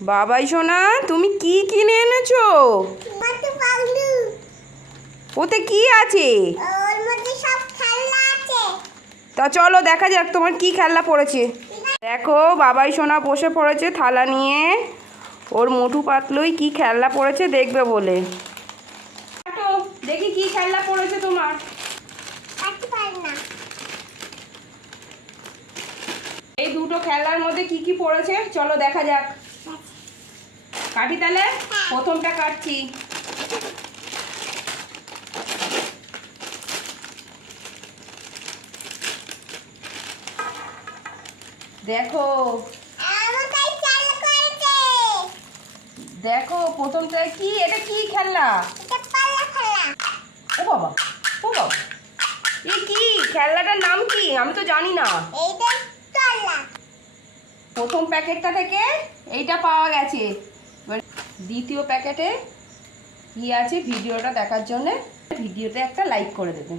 বাবাই সোনা, তুমি কি কিনে এনেছো? ওতে কি আছে? তা চলো দেখা যাক তোমার কি খেলনা পড়েছে। দেখো বাবাই সোনা বসে পড়েছে থালা নিয়ে, ওর মোটু পাতলুই কি খেলনা পড়েছে দেখবে বলে। দেখি কি খেলনা পড়েছে তোমার। এই দুটো খেলনার মধ্যে কি কি পড়েছে চলো দেখা যাক। কাটি তাহলে, প্রথমটা কাটছি। দেখো দেখো প্রথমটা কি, এটা কি খেলনা? ও বাবা, ও বাবা, এই কি খেলনাটার নাম কি? আমি তো জানি না। প্রথম প্যাকেটটা থেকে এইটা পাওয়া গেছে। এবার দ্বিতীয় প্যাকেটে কি আছে ভিডিওটা দেখার জন্য ভিডিওতে একটা লাইক করে দেবেন।